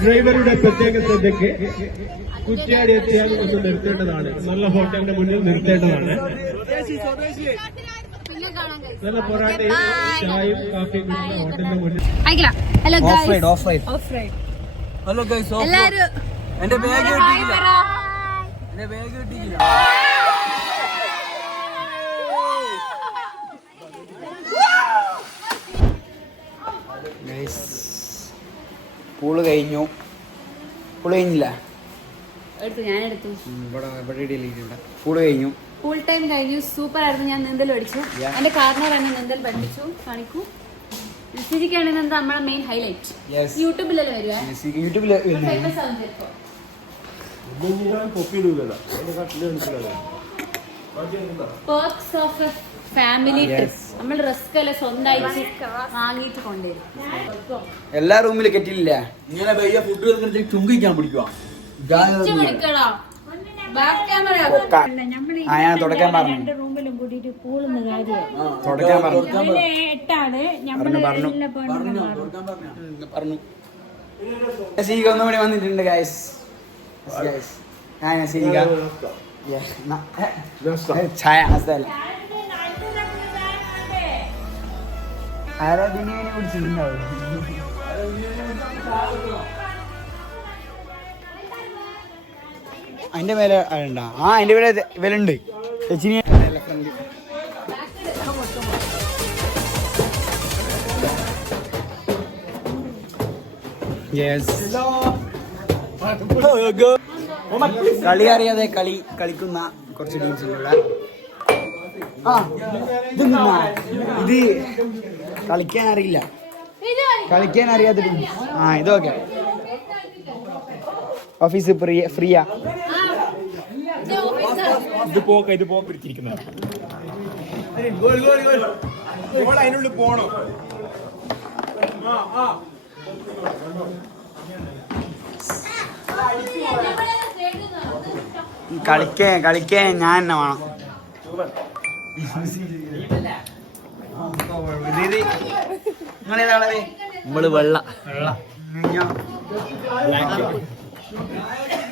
ഡ്രൈവറുടെ പ്രത്യേക ശ്രദ്ധയ്ക്ക് കുറ്റ്യാടി എത്തിയാൽ ഒന്ന് നിർത്തേണ്ടതാണ്. നല്ല ഹോട്ടലിന്റെ മുന്നിൽ നിർത്തേണ്ടതാണ്. നല്ല പൊറാട്ടയും ചായയും കാപ്പിയും കിട്ടുന്ന ഹോട്ടലിന്റെ മുന്നിൽ. ഹലോ ഗൈസ്, എന്റെ ബാഗ് കിട്ടിയില്ല. പൂള് കഴിഞ്ഞു. പൂള് കഴിഞ്ഞില്ല, പൂള് കഴിഞ്ഞു. ഫുൾ ടൈം കഴിഞ്ഞു. സൂപ്പർ ആയിരുന്നു. ഞാൻ നീന്തൽ പഠിച്ചു. എന്റെ കാർണർ തന്നെ നീന്തൽ പഠിപ്പിച്ചു. കാണിക്കൂ. ഋഷിജിക്കാണ് നമ്മളെ മെയിൻ ഹൈലൈറ്റ്. യൂട്യൂബിലല്ലേ വരിക? യൂട്യൂബില് ഫേമസ് ആവും ചിലപ്പോ. Perks of a family trip. നമ്മൾ റിസ്ക് അല്ല സ്വന്തമായിട്ട് വാങ്ങിയിട്ട് കൊണ്ടുവരും. എല്ലാ റൂമിലും കെറ്റില്ല. ഇങ്ങനെ ഫുഡ് ചുങ്കിക്കാൻ പിടിക്കുക. തുടക്കാൻ പറഞ്ഞു. ഒന്നും കൂടി വന്നിട്ടുണ്ട് ഗൈസ്. ചായ ആരാ ബിരിയാണി കുടിച്ചിട്ടുണ്ടാവും. അതിന്റെ മേലെ ഉണ്ടോ? ആ അതിന്റെ മേലെ വിലുണ്ട്. കളി അറിയാതെ കളിക്കുന്ന കുറച്ച് ടീംസ് ഉണ്ട് ഇവിടെ. ഇത് കളിക്കാൻ അറിയില്ല, കളിക്കാൻ അറിയാത്ത ടീം. ഇതൊക്കെ ഓഫീസ് ഫ്രീയാ. ഇത് പോക്ക് പിടിച്ചിരിക്കുന്നത് അതിനുള്ളിൽ പോണോ? കളിക്കാൻ ഞാൻ തന്നെ വേണം. നമ്മള് വെള്ള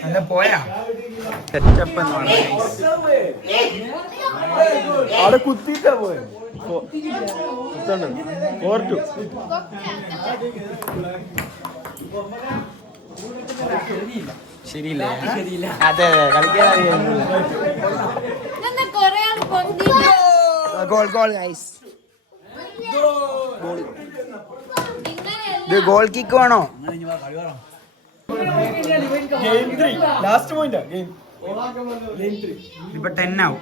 അല്ല പോയാ സെറ്റപ്പ് അവിടെ കുത്തിട്ടാ പോയ ഓർത്തു. ശരിയില്ല. അതെ കളിക്കാൻ അറിയില്ല. ഇത് ഗോൾ കിക്ക് വേണോ? ഇപ്പൊ 10 ആവും.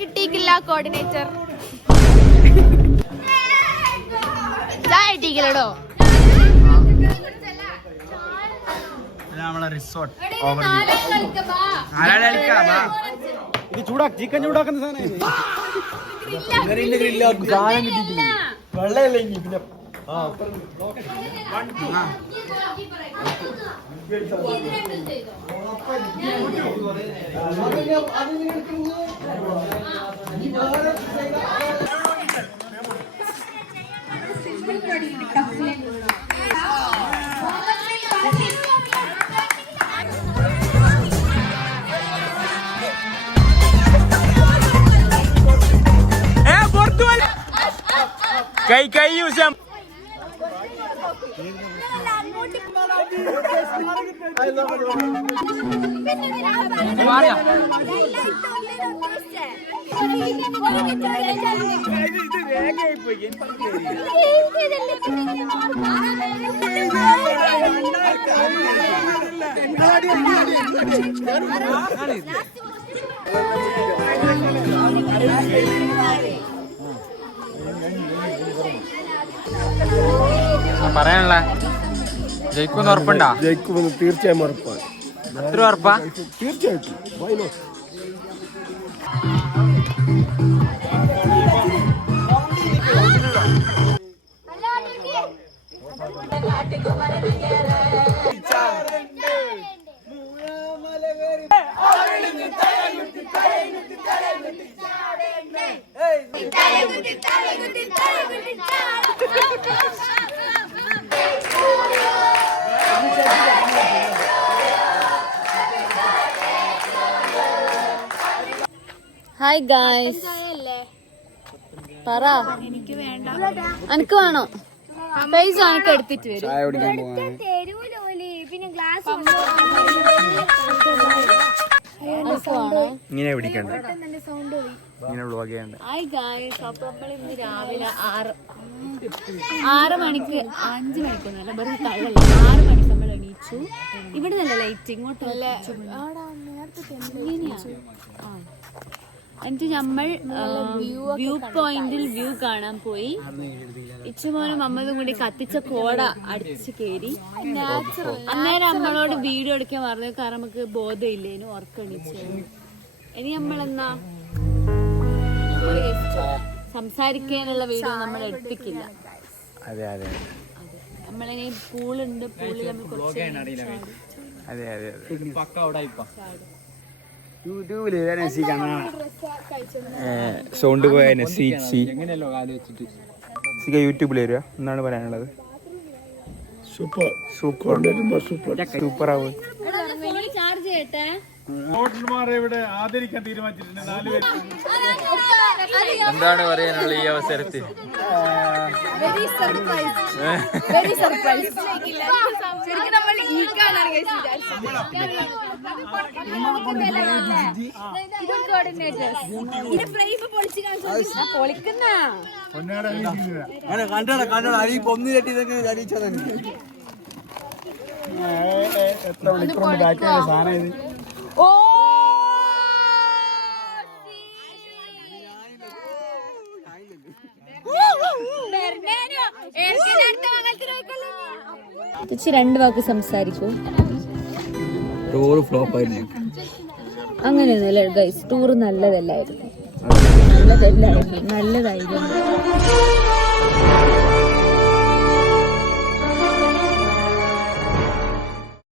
കിട്ടിയില്ല കോർഡിനേറ്റർ. കിട്ടിയില്ലടോ. നമ്മളെ റിസോർട്ട് ചിക്കൻ ചൂടാക്കുന്ന സാധനം കിട്ടിയിട്ടില്ല. വെള്ളമല്ല ഇനി പിന്നെ കൈ യൂസ് ചെയ്യാം. പറയാനുള്ള ജയിക്കുമെന്ന് ഉറപ്പുണ്ടോ? ജയിക്കുമെന്ന് തീർച്ചയായും ഉറപ്പാണ്. എത്ര ഉറപ്പാ? തീർച്ചയായിട്ടും. Hey! ഹായ് ഗായ്സ്, പറ. എനിക്ക് വേണ്ട. അനക്ക് വേണോ? പൈസ അനക്ക് എടുത്തിട്ട് വരും. ചായ കുടിക്കാൻ പോവാണ്. ഇങ്ങനെ പിടിക്കണ്ട, ഇങ്ങനെ വ്ലോഗ് ചെയ്യണ്ട. ഹായ് ഗായ്സ്, അപ്പൊ നമ്മൾ ഇന്ന് രാവിലെ 6 മണിക്ക് 5 മണിക്കൊന്നല്ല, വെറുതെ തള്ളല്ല, 6 മണിക്ക് നമ്മൾ എണീച്ചു. ഇവിടെ നല്ല ലൈറ്റ് ഇങ്ങോട്ട് എന്നിട്ട് നമ്മൾ വ്യൂ പോയിന്റിൽ വ്യൂ കാണാൻ പോയി. ഇച്ചുമോനും അമ്മതും കൂടി കത്തിച്ച കോട അടിച്ച് കയറി. അന്നേരം നമ്മളോട് വീഡിയോ എടുക്കാൻ പറഞ്ഞു, കാരണം നമുക്ക് ബോധമില്ലേനു, ഉറക്കണിച്ചു. ഇനി നമ്മളെന്നാ സംസാരിക്കാനുള്ള വീഡിയോ നമ്മൾ എടുപ്പിക്കില്ല. അതെ അതെ നമ്മളിനി പൂളുണ്ട്, പൂളിൽ നമ്മൾ കുറച്ച് അതെ അതെ യൂട്യൂബില് സൗണ്ട് പോയ യൂട്യൂബിൽ വരിക എന്നാണ് പറയാനുള്ളത്. സൂപ്പർ സൂപ്പർ സൂപ്പർ ആവും. ചാർജ് ചെയ്യട്ടെ. ഇവിടെ ആദരിക്കാൻ തീരുമാനിച്ചിട്ടുണ്ട് 4 പേര്. എന്താണ് പറയാനുള്ള ഈ അവസരത്തിൽ? Very surprise. ശരിക്കും നമ്മൾ ഈ കാണാൻ ഓ രണ്ട് വാക്ക് സംസാരിക്കൂ. ടൂർ ഫ്ലോപ്പ് ആയിരുന്നു. അങ്ങനെയൊന്നുമല്ല ഗൈസ്, ടൂർ നല്ലതല്ലായിരുന്നു. നല്ലതായിരുന്നു.